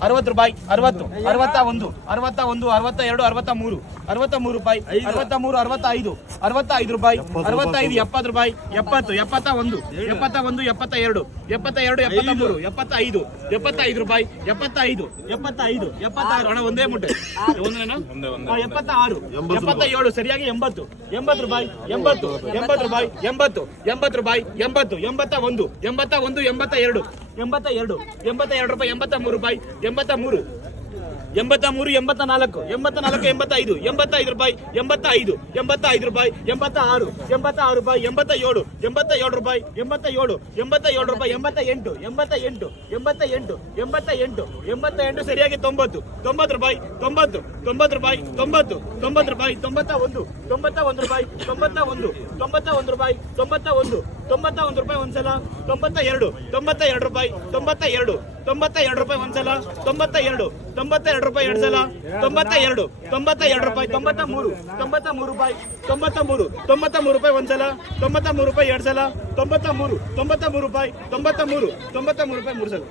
60 ರೂಪಾಯಿ 60 61 62 63 63 ರೂಪಾಯಿ 63 65 65 ರೂಪಾಯಿ 65 70 ರೂಪಾಯಿ 70 71 72 72 73 75 75 ರೂಪಾಯಿ 75 75 76 ಅಣ್ಣ ಒಂದೇ ಮುಟ್ಟೆ ಒಂದೇನಾ 76 77 ಸರಿಯಾಗಿ 80 80 ರೂಪಾಯಿ 80 80 ರೂಪಾಯಿ 80 80 ರೂಪಾಯಿ 80 81 81 82 82 82 ರೂಪಾಯಿ 83 ರೂಪಾಯಿ 83 84 84 85 85 ರೂಪಾಯಿ 85 85 ರೂಪಾಯಿ 86 86 ರೂಪಾಯಿ 87 87 ರೂಪಾಯಿ 87 87 ರೂಪಾಯಿ 88 88 88 88 88 ಸರಿಯಾಗಿ 90 90 ರೂಪಾಯಿ 90 90 ರೂಪಾಯಿ 90 90 ರೂಪಾಯಿ 91 91 ರೂಪಾಯಿ 91 91 ರೂಪಾಯಿ 91 91 ರೂಪಾಯಿ ಒಂದ್ಸಲ 92 92 ರೂಪಾಯಿ 92 92 ರೂಪಾಯಿ ಒಂದ್ಸಲ 92 92 ರೂಪಾಯಿ ಎರಡ್ ಸಲ 92 92 ರೂಪಾಯಿ 93 93 ರೂಪಾಯಿ 93 93 ರೂಪಾಯಿ ಒಂದ್ಸಲ 93 ರೂಪಾಯಿ ಎರಡ್ ಸಲ 93 93 ರೂಪಾಯಿ 93 93 ರೂಪಾಯಿ ಮೂರು ಸಲ